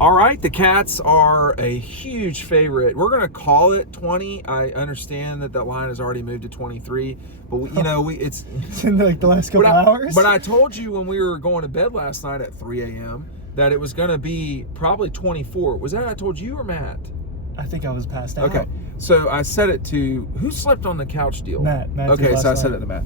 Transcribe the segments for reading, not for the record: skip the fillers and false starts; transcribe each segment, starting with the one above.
All right, the Cats are a huge favorite. We're going to call it 20. I understand that line has already moved to 23, but it's in like the last couple hours. But I told you when we were going to bed last night at 3 a.m. that it was going to be probably 24. Was that I told you or Matt? I think I was passed out. Okay, so I said it to who slept on the couch deal? Matt. Okay, so I said it to Matt.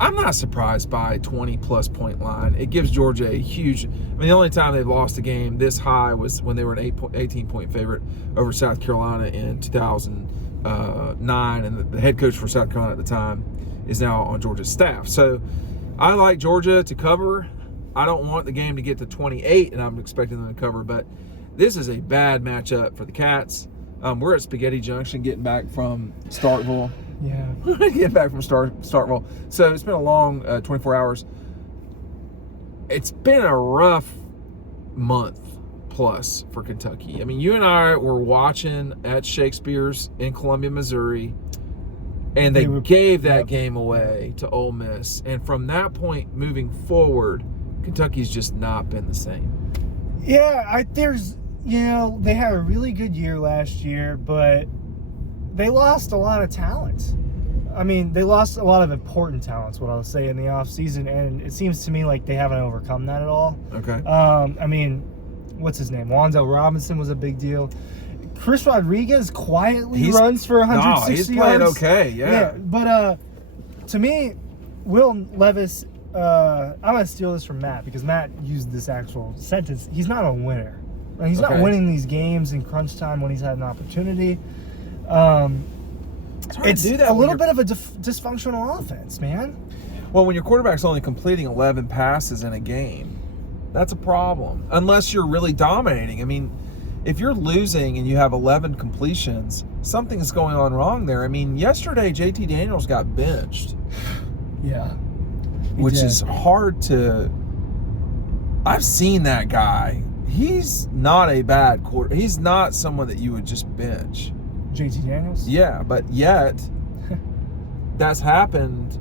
I'm not surprised by 20-plus point line. It gives Georgia a huge... the only time they've lost a game this high was when they were an 18-point favorite over South Carolina in 2009, and the head coach for South Carolina at the time is now on Georgia's staff. So I like Georgia to cover. I don't want the game to get to 28, and I'm expecting them to cover, but this is a bad matchup for the Cats. We're at Spaghetti Junction getting back from Starkville. Yeah. Getting back from Starkville. So it's been a long 24 hours. It's been a rough month plus for Kentucky. I mean, you and I were watching at Shakespeare's in Columbia, Missouri, and they gave that game away to Ole Miss. And from that point moving forward, Kentucky's just not been the same. Yeah, they had a really good year last year, but they lost a lot of talent. I mean, they lost a lot of important talents, what I'll say, in the offseason, and it seems to me like they haven't overcome that at all. Okay. I mean, what's his name? Wan'Dale Robinson was a big deal. Chris Rodriguez quietly runs for 160 he's yards. playing okay, yeah. But to me, Will Levis, I'm going to steal this from Matt because Matt used this actual sentence. He's not a winner. He's not winning these games in crunch time when he's had an opportunity. It's a little bit of a dysfunctional offense, man. Well, when your quarterback's only completing 11 passes in a game, that's a problem. Unless you're really dominating. I mean, if you're losing and you have 11 completions, something's going on wrong there. I mean, yesterday JT Daniels got benched. Yeah. Which is hard to... I've seen that guy. He's not a bad quarterback. He's not someone that you would just bench. JT Daniels? Yeah, but yet that's happened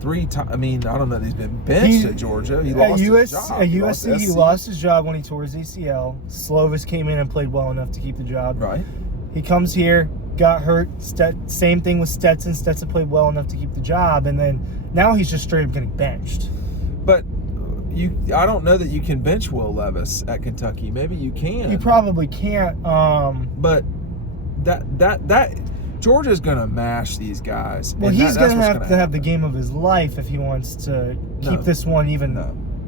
3 times. I mean, I don't know that he's been benched at Georgia. He lost his job. At USC, he lost his job when he tore his ACL. Slovis came in and played well enough to keep the job. Right. He comes here, got hurt. Same thing with Stetson. Stetson played well enough to keep the job, and then now he's just straight up getting benched. But I don't know that you can bench Will Levis at Kentucky. Maybe you can. You probably can't. But that Georgia's gonna mash these guys. Well, he's gonna have to have the game of his life if he wants to keep this one even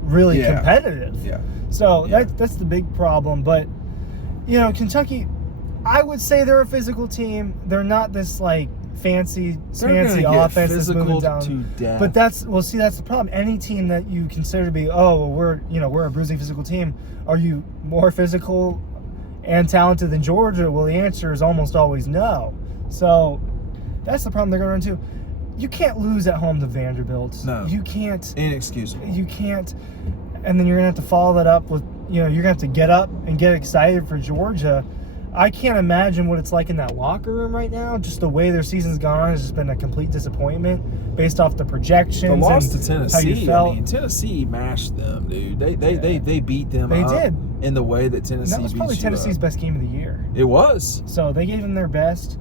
really competitive. Yeah. So that's the big problem. But Kentucky, I would say they're a physical team. They're not this like fancy offense that's moving down to death. But that's the problem. Any team that you consider to be we're a bruising physical team, are you more physical and talented than Georgia? Well, the answer is almost always no. So that's the problem they're going to run into. You can't lose at home to Vanderbilt. No. You can't. Inexcusable. You can't. And then you're going to have to follow that up with, you're going to have to get up and get excited for Georgia. I can't imagine what it's like in that locker room right now. Just the way their season's gone on has just been a complete disappointment based off the projections. The loss to Tennessee. I mean, Tennessee mashed them, dude. They beat them. They did in the way that Tennessee. That was probably Tennessee's best game of the year. It was. So they gave them their best.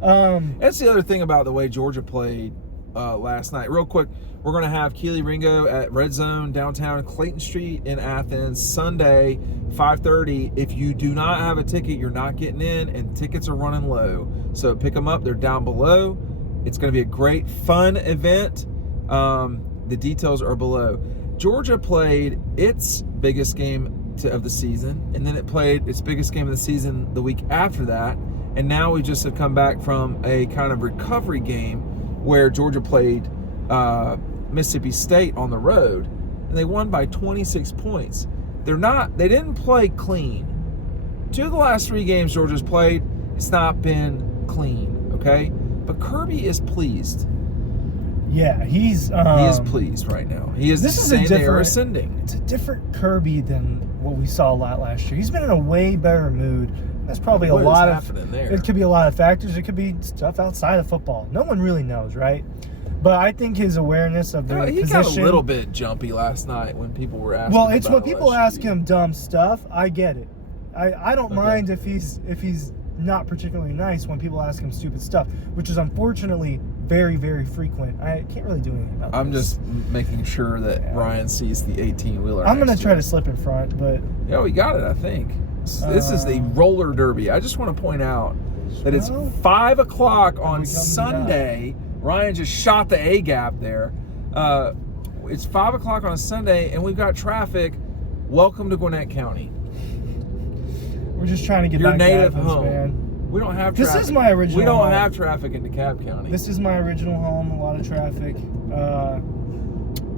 That's the other thing about the way Georgia played last night. Real quick, we're going to have Kelee Ringo at Red Zone downtown Clayton Street in Athens Sunday, 5:30. If you do not have a ticket, you're not getting in, and tickets are running low. So pick them up. They're down below. It's going to be a great, fun event. The details are below. Georgia played its biggest game of the season, and then it played its biggest game of the season the week after that. And now we just have come back from a kind of recovery game where Georgia played Mississippi State on the road, and they won by 26 points. They didn't play clean. 2 of the last 3 games Georgia's played, it's not been clean, okay? But Kirby is pleased. Yeah, he is pleased right now. He is saying they are ascending. It's a different Kirby than what we saw a lot last year. He's been in a way better mood. There's probably a lot of there. It could be a lot of factors. It could be stuff outside of football. No one really knows, right? But I think his awareness of the He position. got a little bit jumpy last night when people were asking. Well, it's about when people LSU. ask him dumb stuff. I get it. I don't mind if he's not particularly nice when people ask him stupid stuff, which is unfortunately very, very frequent. I can't really do anything about I'm this. just making sure that Ryan sees the 18-wheeler. I'm gonna try to slip in front, but yeah, we got it. I think this is the roller derby. I just want to point out that it's 5 o'clock on Sunday. Ryan just shot the A gap there. It's 5 o'clock on a Sunday, and we've got traffic. Welcome to Gwinnett County. We're just trying to get Your back native to Athens, home. man. We don't have This traffic. is my original We don't home. have traffic in DeKalb County. This is my original home. A lot of traffic.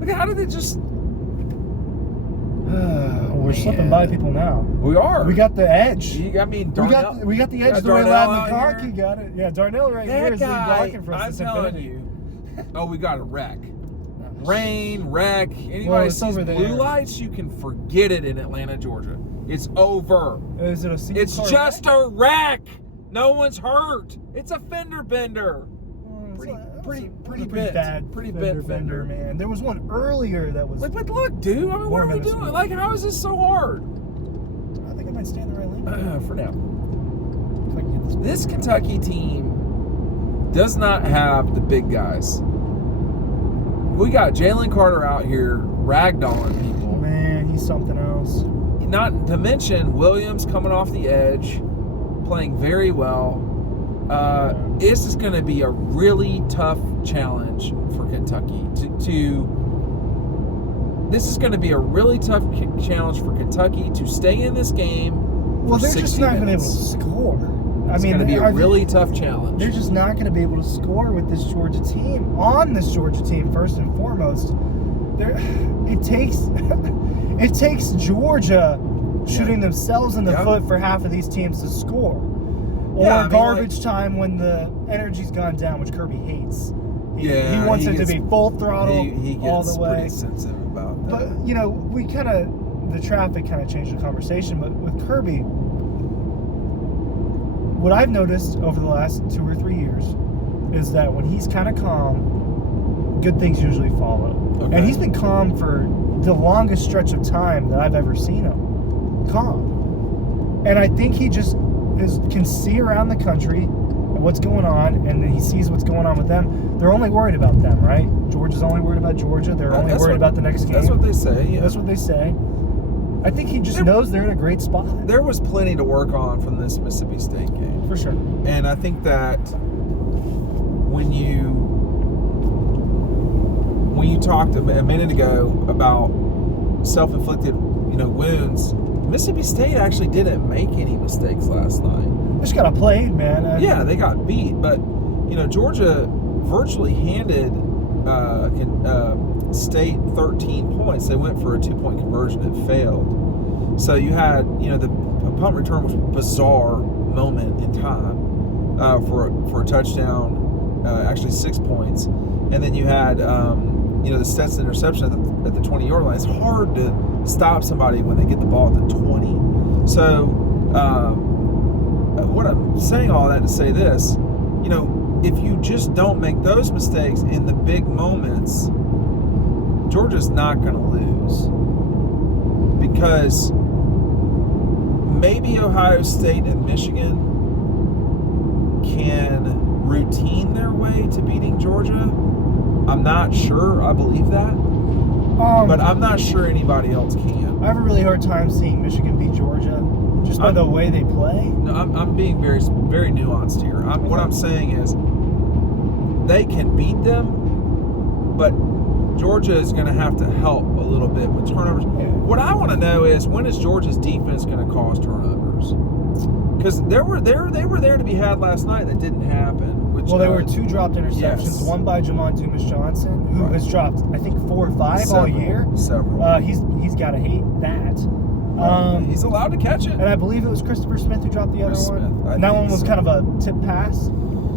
Look, how did it just... We're slipping by people now. We are. We got the edge. Darnell. We got the edge the way Loud McCarthy got it. Yeah, Darnell right here is lead blocking for us. I'm this telling infinity. you. Oh, we got a wreck. Rain, wreck. Anybody Well, it's sees over blue there. lights, you can forget it in Atlanta, Georgia. It's over. Is it a single It's car just wreck? a wreck. No one's hurt. It's a fender bender. Pretty bad. Pretty bad fender. man. There was one earlier that was. But look, dude. I mean, what are we doing? Like, how is this so hard? I think I might stay in the right lane. For now. If I can get This Kentucky team does not have the big guys. We got Jalen Carter out here ragdolling people. Man, he's something else. Not to mention Williams coming off the edge, playing very well. This is going to be a really tough challenge for Kentucky. This is going to be a really tough challenge for Kentucky to stay in this game. Well, for they're just 60 not going to be able minutes. to score. It's going to be a really tough challenge. They're just not going to be able to score with this Georgia team. On this Georgia team, first and foremost, it takes Georgia shooting themselves in the foot for half of these teams to score. Or garbage time when the energy's gone down, which Kirby hates. He wants it to be full throttle he all the gets way. pretty sensitive about that. But, the traffic kind of changed the conversation. But with Kirby, what I've noticed over the last 2 or 3 years is that when he's kind of calm, good things usually follow. Okay. And he's been calm for the longest stretch of time that I've ever seen him. Calm. And I think he just can see around the country what's going on, and then he sees what's going on with them. They're only worried about them, right? Georgia's only worried about Georgia. They're only worried about the next game. That's what they say. Yeah. That's what they say. I think he just knows they're in a great spot. There was plenty to work on from this Mississippi State game. For sure. And I think that when you talked a minute ago about self-inflicted, wounds, Mississippi State actually didn't make any mistakes last night. They just got played, man. Yeah, they got beat, but Georgia virtually handed State 13 points. They went for a 2-point conversion and failed. So you had, the punt return was a bizarre moment in time for a touchdown, actually 6 points, and then you had the Stetson interception at the 20-yard line. It's hard to stop somebody when they get the ball at the 20. So what I'm saying all that to say this, if you just don't make those mistakes in the big moments, Georgia's not going to lose. Because maybe Ohio State and Michigan can routine their way to beating Georgia. I'm not sure I believe that. But I'm not sure anybody else can. I have a really hard time seeing Michigan beat Georgia just by the way they play. No, I'm being very, very nuanced here. What I'm saying is they can beat them, but Georgia is going to have to help a little bit with turnovers. Yeah. What I want to know is, when is Georgia's defense going to cause turnovers? Because they were there to be had last night. That didn't happen. Well, there were 2 dropped interceptions. Yes. One by Jamon Dumas-Johnson, who has dropped, I think, 4 or 5 all year. Several. He's got to hate that. He's allowed to catch it. And I believe it was Christopher Smith who dropped the other one. And that one was kind of a tip pass.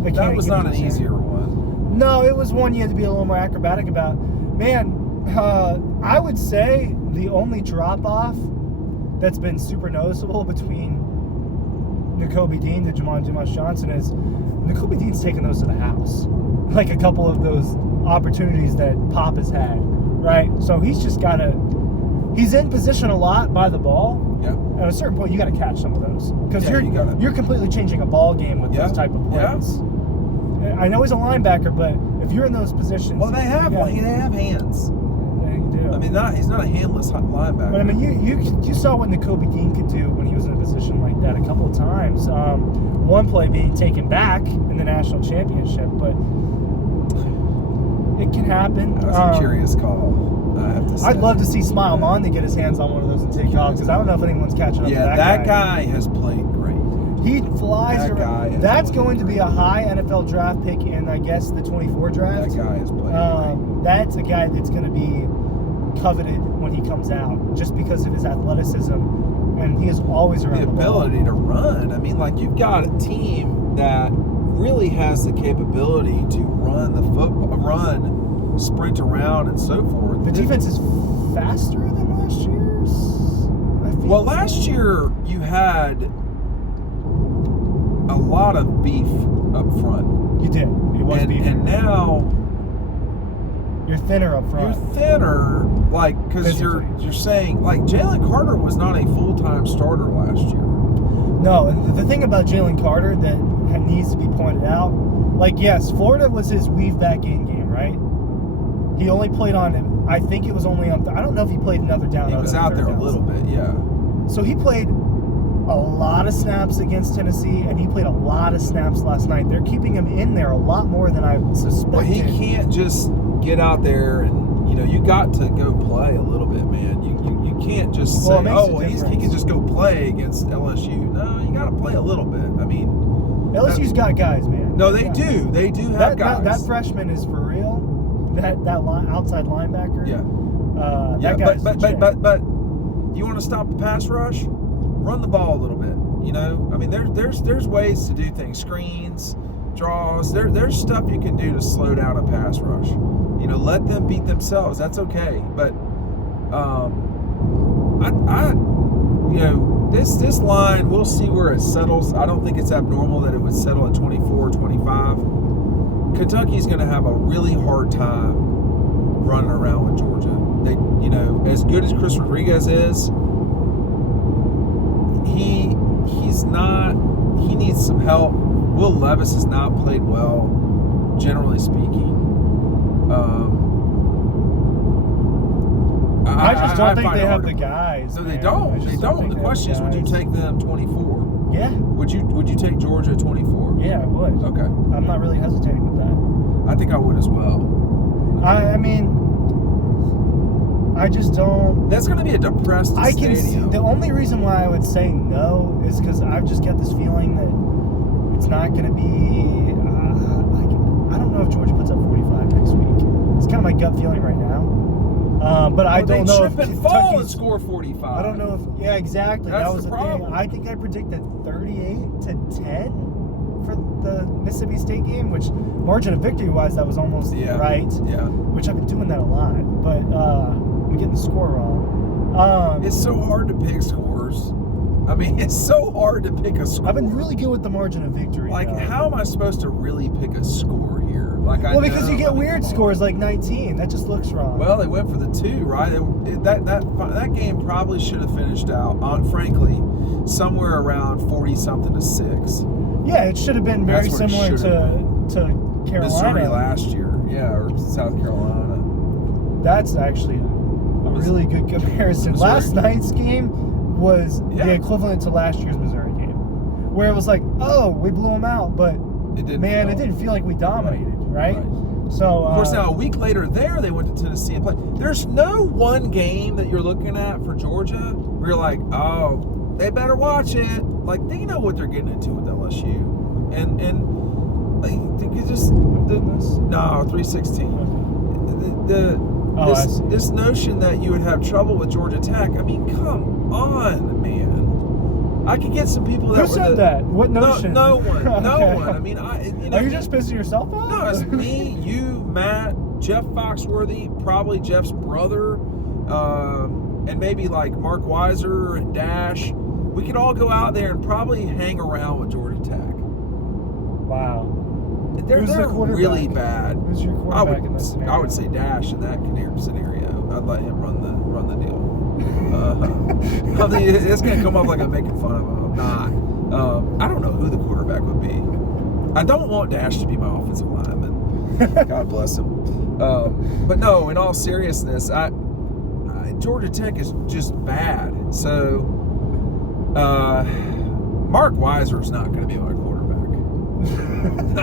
That was not an easier one. No, it was one you had to be a little more acrobatic about. Man, I would say the only drop-off that's been super noticeable between Nakobe Dean to Jamon Dumas-Johnson is Nakobe Dean's taking those to the house. Like a couple of those opportunities that Pop has had, right? So he's just got to. He's in position a lot by the ball. Yeah. At a certain point, you got to catch some of those because Yeah, you're completely changing a ball game with those type of plays. Yeah. I know he's a linebacker, but if you're in those positions, Well, they have hands. They do. I mean, he's not a handless linebacker. But I mean, you saw what Nakobe Dean could do when he was in a position like that a couple of times. One play being taken back in the national championship, but it can happen. That was a curious call. I have to say. I'd love to see Smile Mondi get his hands on one of those and take off because I don't know if anyone's catching up to that guy. That guy has played great. He flies That guy around. has That's played going to be great. a high NFL draft pick in, I guess, the 24 draft. That guy has played great. That's a guy that's going to be coveted when he comes out just because of his athleticism, and he is always around The the ball. ability to run. I mean, like, you've got a team that really has the capability to run, sprint around, and so forth. The defense is faster than last year's. I feel Well, last year you had a lot of beef up front. you did. It was beefy. And now You're thinner up front. you're thinner, like, because you're saying, like, Jalen Carter was not a full-time starter last year. No, the thing about Jalen Carter that needs to be pointed out, like, yes, Florida was his weave back in game, right? He only played on, I think it was only on, I don't know if he played another down. He was out there a little bit, yeah. So he played a lot of snaps against Tennessee, and he played a lot of snaps last night. They're keeping him in there a lot more than I suspected. But he can't just get out there and, you got to go play a little bit, man. You can't just say, he can just go play against LSU. No, you got to play a little bit. I mean, LSU's got guys, man. No, they do. They do have guys. That freshman is for real. That outside linebacker. Yeah. That guy's legit. But you want to stop the pass rush? Run the ball a little bit. I mean, there's ways to do things. Screens, draws. There's stuff you can do to slow down a pass rush. Let them beat themselves. That's okay. But this line, we'll see where it settles. I don't think it's abnormal that it would settle at 24, 25. Kentucky's going to have a really hard time running around with Georgia. They, as good as Chris Rodriguez is, he's not. He needs some help. Will Levis has not played well, generally speaking. I just don't think they have the guys. No, they don't. They don't. The question is, would you take them 24? Yeah. Would you take Georgia 24? Yeah, I would. Okay. I'm not really hesitating with that. I think I would as well. I mean, I just don't. That's going to be a depressed I stadium. can see. The only reason why I would say no is because I've just got this feeling that it's not going to be. I don't know if Georgia puts up 45 next week. It's kind of my gut feeling right now. But I don't know if they trip and fall and score 45. I don't know if. Yeah, exactly. That's that was the the problem. thing. I think I predicted 38-10 for the Mississippi State game, which margin of victory wise, that was almost right. Yeah. Which I've been doing that a lot, but I'm getting the score wrong. It's so hard to pick scores. I mean, it's so hard to pick a score. I've been really good with the margin of victory. Like, though. how am I supposed to really pick a score here? Because you get weird scores like 19. That just looks wrong. Well, they went for the 2, right? That game probably should have finished out, frankly, somewhere around 40-something to 6. Yeah, it should have been very That's what it similar should have to Carolina. Missouri last year, or South Carolina. That's actually a really good comparison. Missouri. Last night's game was the equivalent to last year's Missouri game, where it was like, oh, we blew them out, but it didn't feel like we dominated, right? So, of course, now a week later they went to Tennessee and played. There's no one game that you're looking at for Georgia where you're like, oh, they better watch it. Like, they know what they're getting into with LSU. And like, you just, 316. This notion that you would have trouble with Georgia Tech, I mean, come on, man. I could get some people that Who said that? What notion? No one. Okay. No one. I mean, Are you just pissing yourself off? No, it's me, you, Matt, Jeff Foxworthy, probably Jeff's brother, and maybe like Mark Weiser and Dash. We could all go out there and probably hang around with Georgia Tech. Wow. they're Who's the quarterback? really bad. Who's your quarterback in this scenario? I would say Dash in that scenario. I'd let him run the deal. I mean, it's going to come off like I'm making fun of him. I'm not. I don't know who the quarterback would be. I don't want Dash to be my offensive lineman. God bless him. But no, in all seriousness, Georgia Tech is just bad. So Mark Weiser is not going to be my quarterback.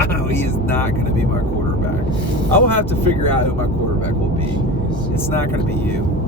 No, he is not going to be my quarterback. I will have to figure out who my quarterback will be. It's not going to be you.